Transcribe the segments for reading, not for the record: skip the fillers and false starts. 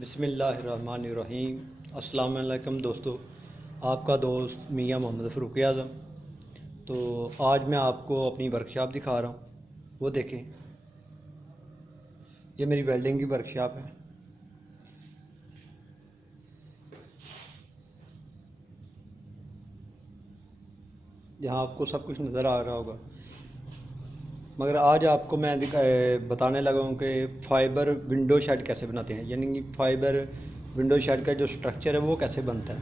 बिस्मिल्लाहिर्रहमानिर्रहीम। अस्सलाम वालेकुम दोस्तों, आपका दोस्त मियाँ मोहम्मद फ़ारूक आज़म। तो आज मैं आपको अपनी वर्कशॉप दिखा रहा हूँ। वो देखें, ये मेरी वेल्डिंग की वर्कशॉप है। यहाँ आपको सब कुछ नज़र आ रहा होगा, मगर आज आपको मैं बताने लगा हूँ कि फ़ाइबर विंडो शेड कैसे बनाते हैं, यानी कि फ़ाइबर विंडो शेड का जो स्ट्रक्चर है वो कैसे बनता है।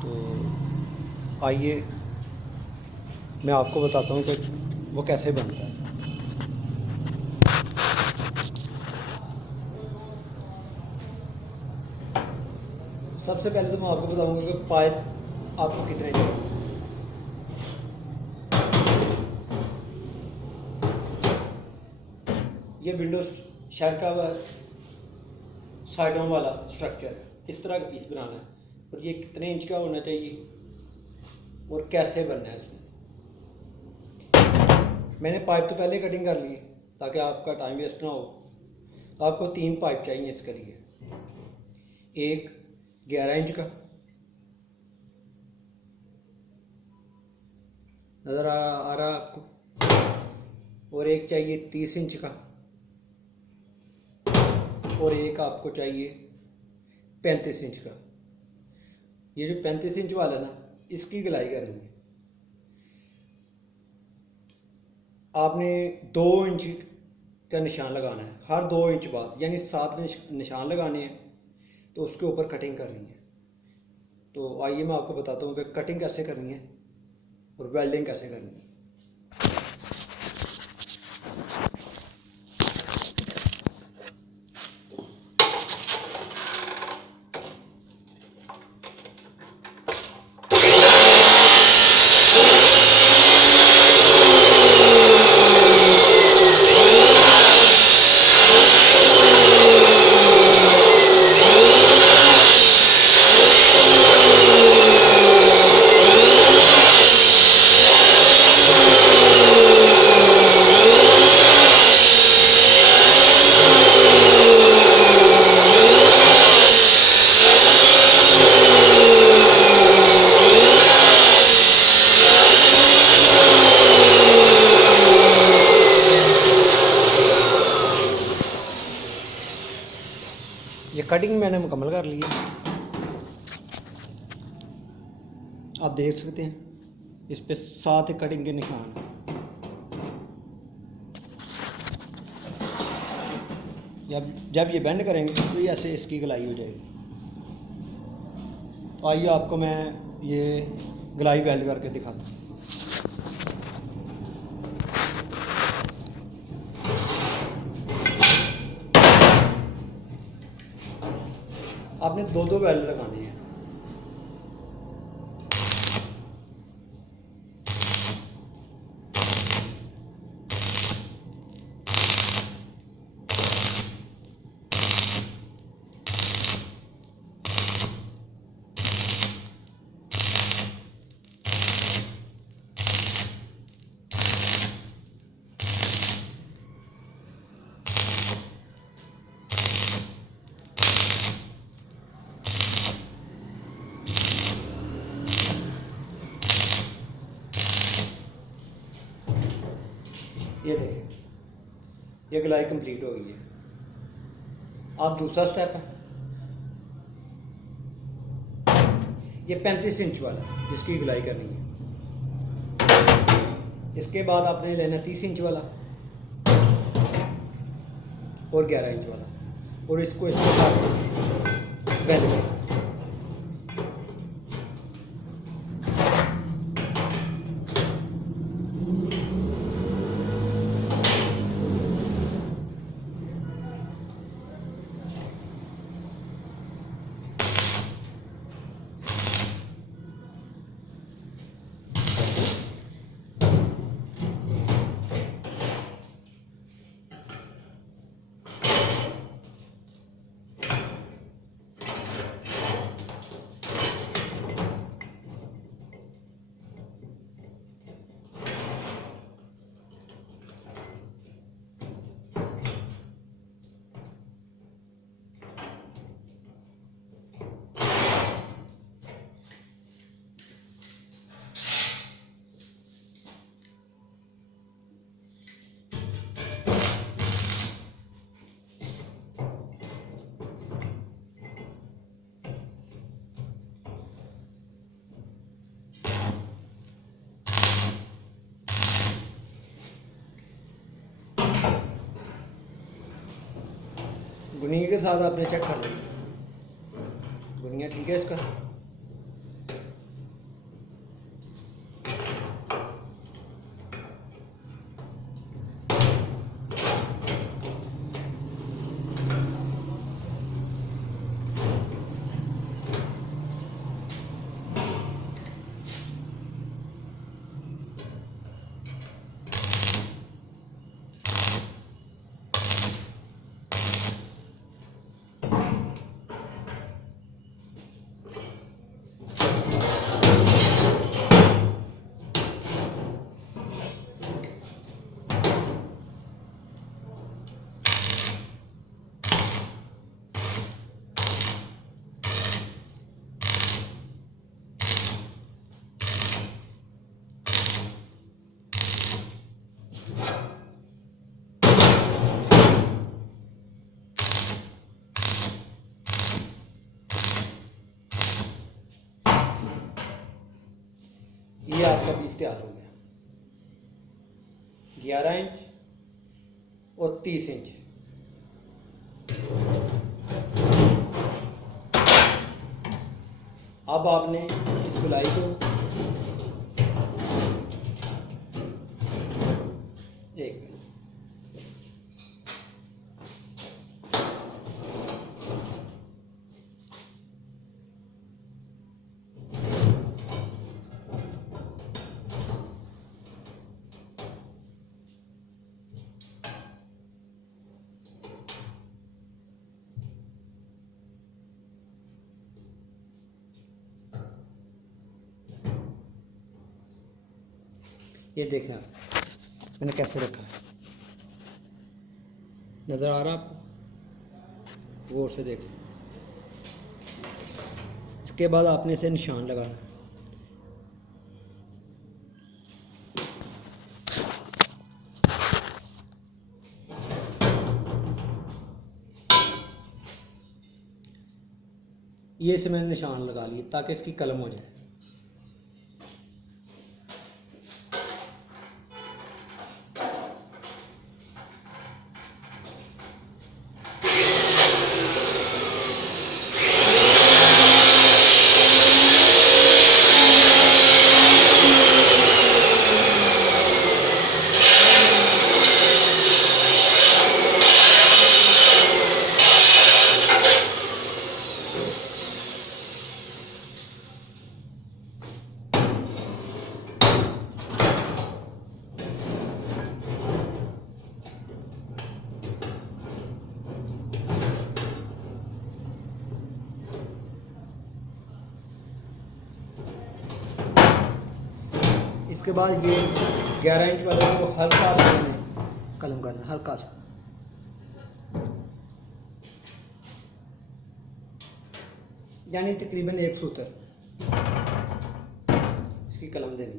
तो आइए मैं आपको बताता हूँ कि वो कैसे बनता है। सबसे पहले तो मैं आपको बताऊंगा कि पाइप आपको कितने चाहिए। ये विंडो शेड का साइडों वाला स्ट्रक्चर है, इस तरह का पीस बनाना है। और ये कितने इंच का होना चाहिए और कैसे बनना है इसमें। मैंने पाइप तो पहले कटिंग कर ली ताकि आपका टाइम वेस्ट ना हो। तो आपको 3 पाइप चाहिए इसके लिए। एक 11 इंच का नज़र आ रहा आपको, और एक चाहिए 30 इंच का, और एक आपको चाहिए 35 इंच का। ये जो 35 इंच वाला ना, इसकी गलाई करनी है। आपने 2 इंच का निशान लगाना है हर 2 इंच बाद, यानी 7 निशान लगाने हैं। तो उसके ऊपर कटिंग करनी है। तो आइए मैं आपको बताता हूँ कि कटिंग कैसे करनी है और वेल्डिंग कैसे करनी है। ये कटिंग मैंने मुकम्मल कर ली है, आप देख सकते हैं। इस पे 7 कटिंग के निशान हैं। जब ये बेंड करेंगे तो ये ऐसे इसकी गलाई हो जाएगी। तो आइए आपको मैं ये गलाई वेल्ड करके दिखाता हूँ। आपने 2-2 वेल्ड लगाने हैं। ये देखें, ये गलाई कंप्लीट हो गई है। अब दूसरा स्टेप है, ये 35 इंच वाला जिसकी गलाई करनी है। इसके बाद आपने लेना 30 इंच वाला और 11 इंच वाला, और इसको इसके साथ बेंड करना। गुनिया के साथ आपने चेक कर लिया, गुनिया ठीक है इसका। ये आपका पीस तैयार हो गया, 11 इंच और 30 इंच। अब आपने इस गोलाई को एक ये देखना मैंने कैसे रखा है, नज़र आ रहा आपको? गौर से देख। इसके बाद आपने इसे निशान लगाना। ये इसे मैंने निशान लगा लिए ताकि इसकी कलम हो जाए। इसके बाद ये 11 इंच वाले को हल्का सा कलम करना, हल्का सा। यानी तकरीबन 1 सूत्र इसकी कलम देनी।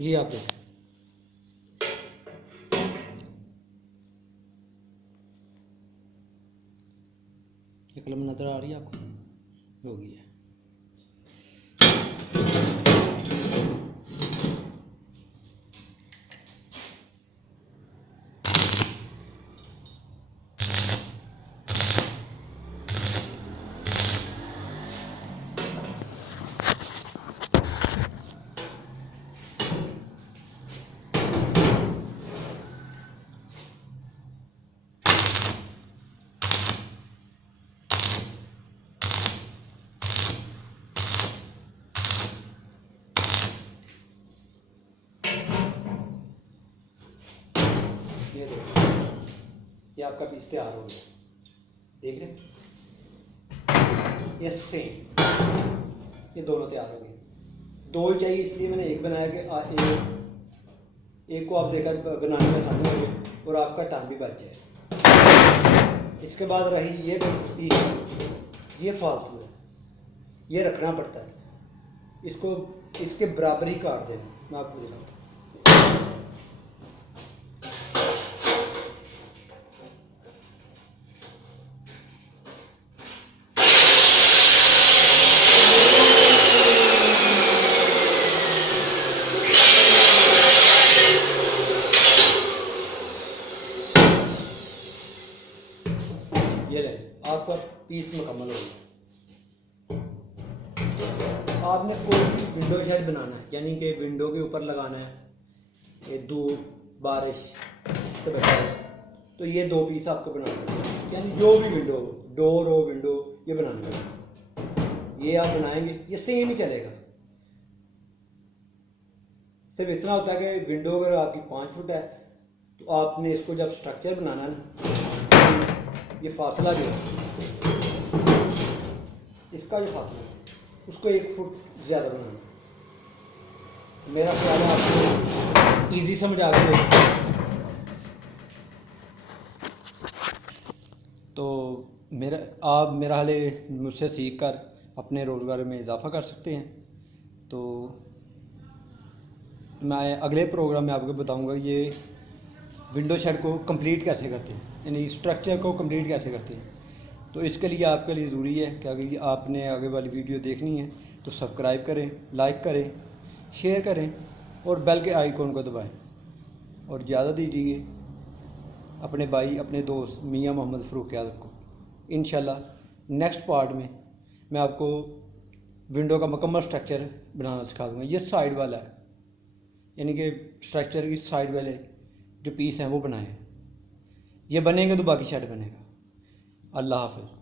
ये आप देखें, ये कलम नजर आ रही है आपको? हो गई है। ये देखो, ये आपका पीस तैयार हो गया, देख रहे ये सेम, ये दोनों तैयार हो गए। दो चाहिए इसलिए मैंने एक बनाया कि एक को आप देखा बनाने में आसानी हो जाए और आपका टाइम भी बच जाए। इसके बाद रही ये पीस, ये फालतू है, ये रखना पड़ता है, इसको इसके बराबर ही काट देना। मैं आपको दिखाता हूँ। ये ले, आपका पीस मुकम्मल हो गया। आपने कोई भी विंडो शेड बनाना है, यानी कि विंडो के ऊपर लगाना है, ये धूप बारिश से बचाए, तो ये दो पीस आपको बनाना है, यानी जो भी विंडो हो, डोर हो, विंडो, ये बनाना है। ये आप बनाएंगे, ये सेम ही चलेगा। सिर्फ इतना होता है कि विंडो अगर आपकी 5 फुट है तो आपने इसको जब स्ट्रक्चर बनाना है ना, ये फासला जो है, इसका जो फासला है उसको 1 फुट ज़्यादा बनाना है। मेरा ख्याल है आपको ईजी समझ आ गया। तो आप मेरा हाल मुझसे सीख कर अपने रोज़गार में इजाफ़ा कर सकते हैं। तो मैं अगले प्रोग्राम में आपको बताऊंगा ये विंडो शेड को कंप्लीट कैसे करते हैं, यानी स्ट्रक्चर को कंप्लीट कैसे करते हैं। तो इसके लिए आपके लिए ज़रूरी है कि अगर आपने आगे वाली वीडियो देखनी है तो सब्सक्राइब करें, लाइक करें, शेयर करें और बेल के आइकॉन को दबाएं और ज़्यादा दीजिए अपने भाई, अपने दोस्त मियां मोहम्मद फ़ारूक यादव को। इंशाल्लाह नेक्स्ट पार्ट में मैं आपको विंडो का मुकम्मल स्ट्रक्चर बनाना सिखा दूँगा। ये साइड वाला है, यानी कि स्ट्रक्चर की साइड वाले जो पीस हैं वो बनाए, ये बनेंगे तो बाकी शेड बनेगा। अल्लाह हाफ़िज़।